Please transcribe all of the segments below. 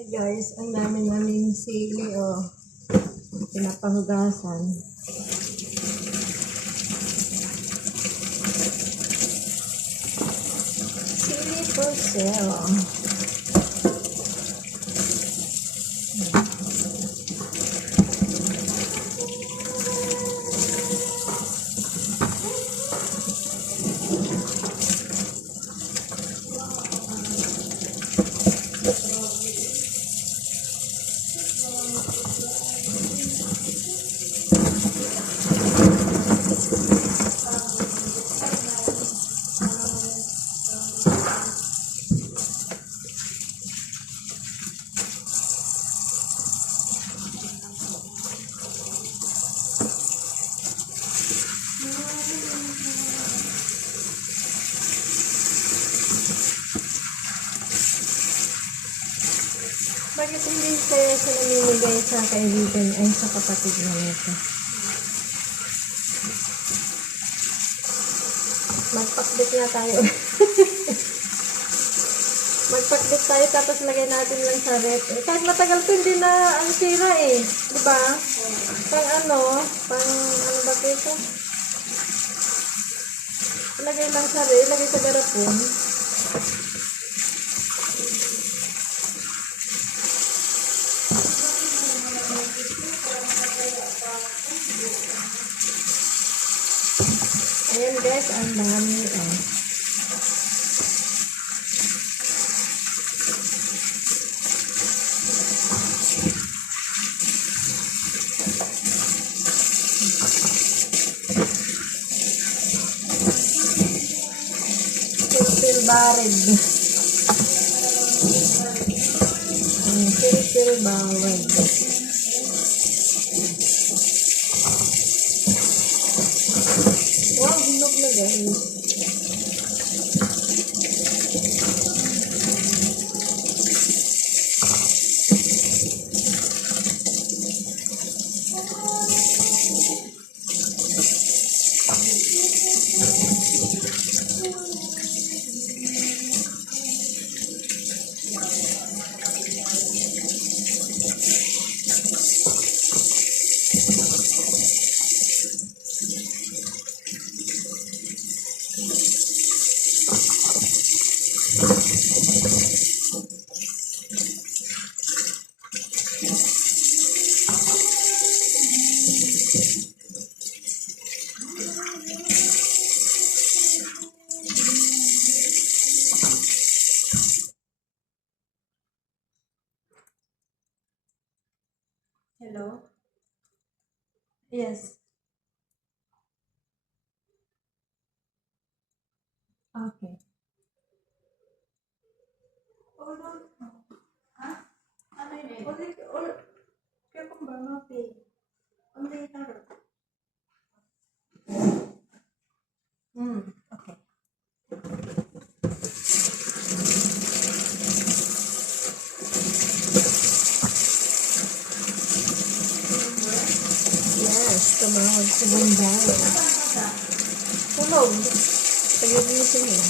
Hey guys, ang dami namin sili pinapahugasan. Sili for sale. Bakit hindi kaya siya namimigay sa kaibigan ay sa kapatid na nito? Magpakbit nga tayo. Magpakbit tayo tapos lagay natin lang sa rep. Kahit matagal ko hindi na ang sira eh. Diba? Pang ano ba ito? Lagay lang sa rep, lagay sa garapon. Ayan guys, ang dami Pilpil barid. Pilpil barid. Wow, hinog na guys. Hello? Yes. Okay. Ano yun? Kaya kung ba okay? Ano yun? Okay. Yes, tumawag si Bunday. Tulog. Pag-iisip mo.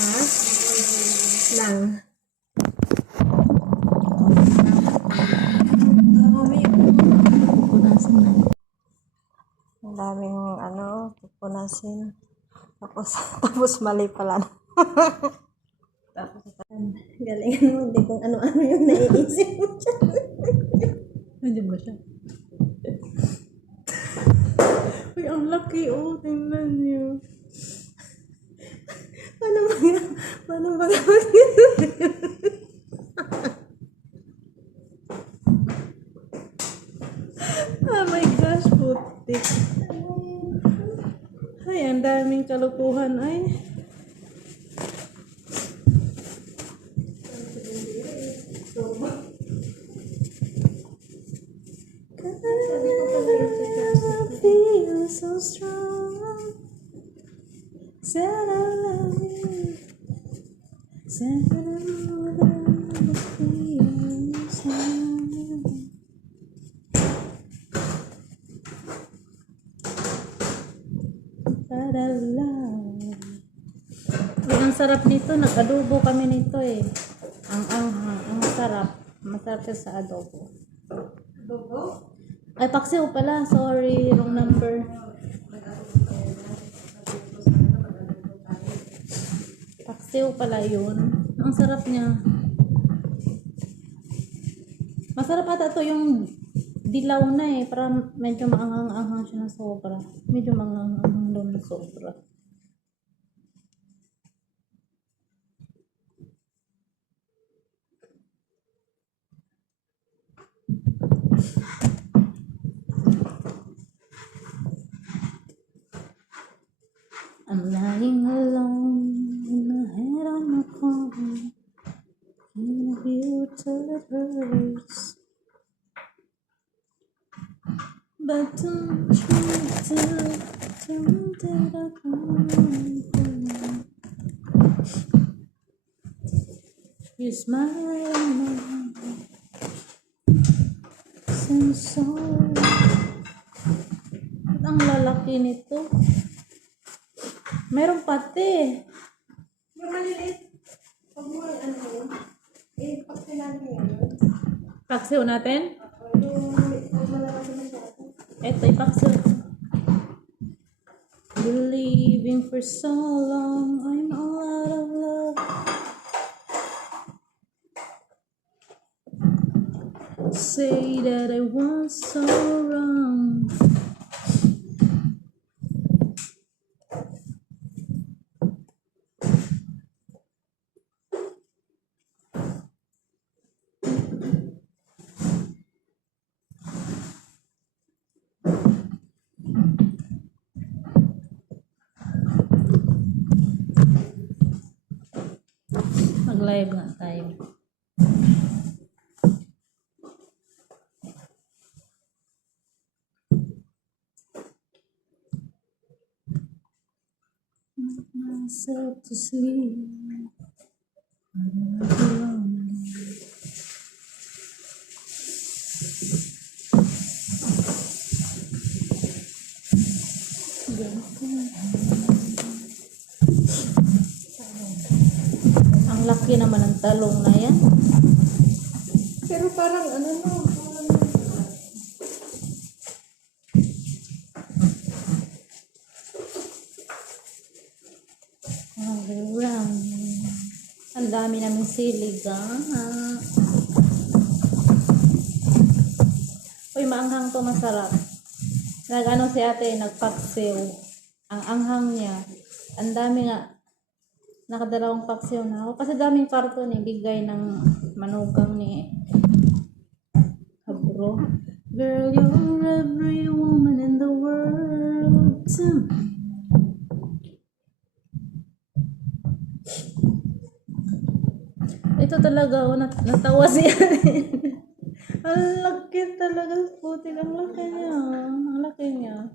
Ha? Lang. Pupunasin lang. Ang daming pupunasin. Tapos mali pala. Galingan mo, hindi kung ano-ano yung naiisip mo dyan. Hindi ba siya? Uy, ang laki tingnan niyo. Paano ba Oh my gosh, putik. Ay, ang daming kalukuhan ay. I feel so strong. Said I love you. Said I love you. Said I love. sarap nito. Nag-adobo kami nito eh. Ang sarap. Masarap siya sa adobo. Adobo? Ay, paksiw pala. Sorry, wrong number. Paksiw pala yun. Ang sarap niya. Masarap ata to yung dilaw na eh. Para medyo maanghang-anghang siya na sobra. Medyo maanghang-anghang daw na sobra. I'm lying alone in the head on my phone. In a view till it hurts. But don't you tell you smile and so ang lalaki nito. Meron pati. Yung maliliit. Pag mo ano, pagkilan mo yan. Paksiw natin? Yung pag malabas na siya. Ito, ipaksiw. Believing for so long, I'm all out of love. Say that I was so wrong. Mag-live nga tayo. Myself to sleep. I'm not alone. Ang laki naman ng talong na yan. Pero parang ano no, parang Around. Ang dami namin silig, Uy, maanghang to, masarap. Nag-ano si ate, nagpaksiw. Ang anghang niya. Ang dami nga. Nakadalawang paksiw na ako. Kasi daming karton eh. Bigay ng manugang ni Kabro. Girl, you're every woman in the world to me. Ito talaga, natawa siya. Ang laki talaga, puti. Ang laki niya. Ang laki niya.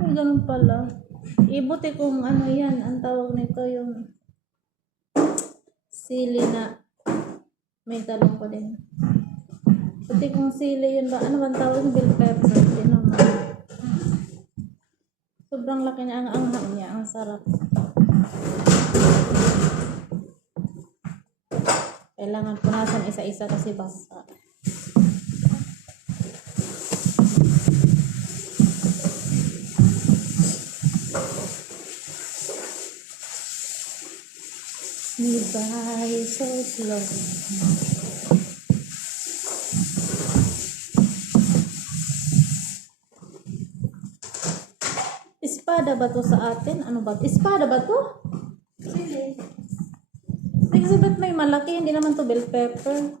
Ay, ganun pala. Ibuti kung ano yan, ang tawag nito yung sili na may talong ko din. Buti kung sili yun ba, ano bang tawag? Bell pepper. Yun naman. Sobrang laki niya, ang anghang niya, ang sarap. Kailangan punasan isa-isa kasi basa. Me by so slow. Espada ba to sa atin? Ano ba? Espada ba to? sili. Hindi kasi ba't may malaki? Hindi naman to bell pepper.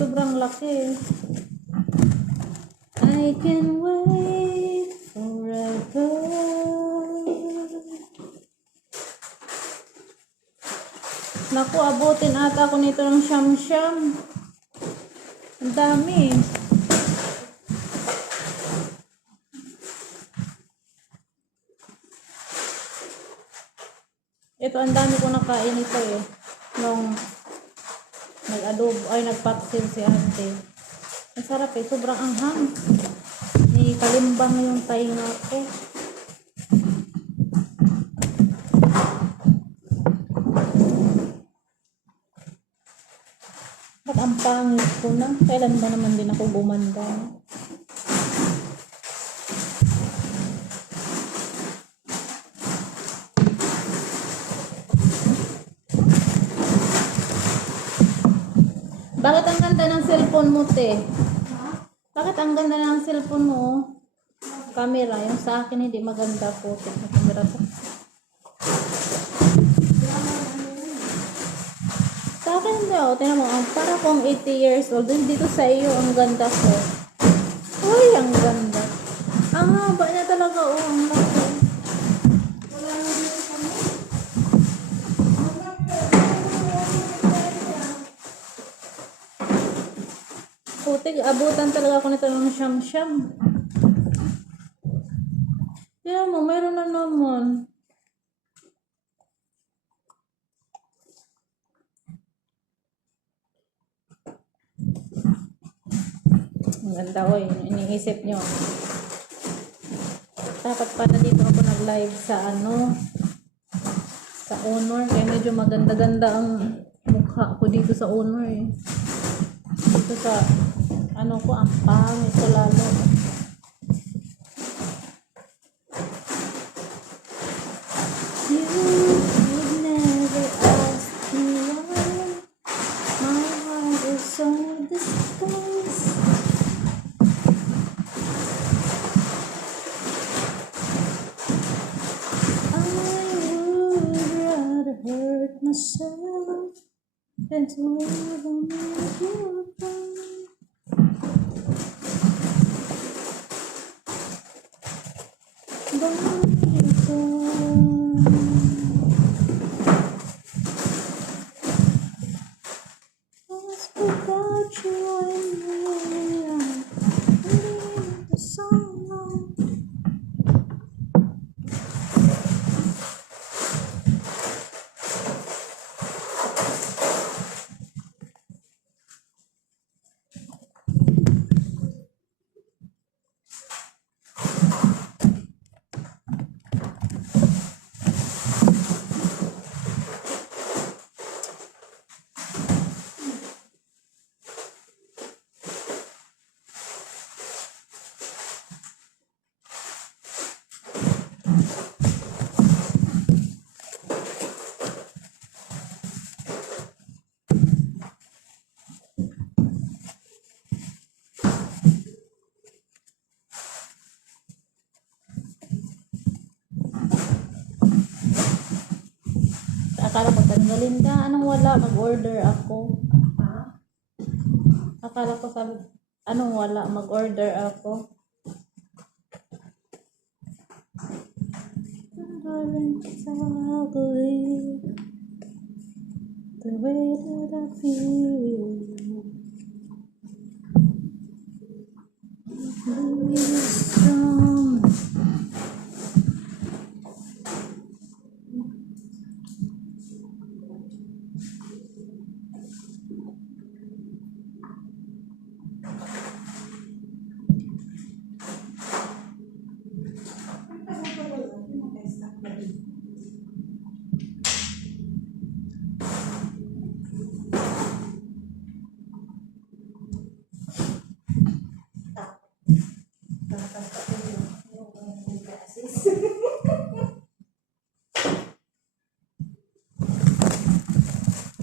Sobrang laki. I can wait forever. Naku, abutin ata ako nito ng siyam-siyam. Ang dami. Ito, ang dami ko nakain ito eh. Nung nag-adobo, ay nagpaksil si ate. Ang sarap eh, sobrang anghang. Ni kalimbang yung tainga ko. ang pangit ko na. Kailan ba naman din ako gumanda? Bakit ang ganda ng cellphone mo, te? Bakit ang ganda ng cellphone mo? Camera. Yung sa akin hindi maganda po. Yung camera ko. Sa akin hindi ako. Tingnan mo. Para kung 80 years old. Dito sa iyo, ang ganda ko. Uy, ang ganda. Ang haba niya talaga. Oh, ang laki. Putik, abutan talaga ako nito ng siyam-siyam. Tingnan mo, mayroon na naman. Ang ganda ko iniisip nyo. Dapat pala dito ako nag-live sa sa Honor. Kaya medyo maganda-ganda ang mukha ko dito sa Honor eh. Dito sa ko, ang pangit ko lalo. You would never ask me why. My heart is so disguised. I would rather hurt myself than to ever make you cry. Akala ko tanggalin ka. Anong wala? Mag-order ako. Akala ko sabi, anong wala? Mag-order ako. The way that I feel. Strong.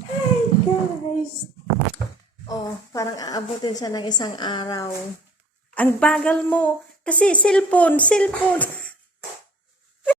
Hi guys! Oh, parang aabutin siya ng isang araw. Ang bagal mo! Kasi cellphone!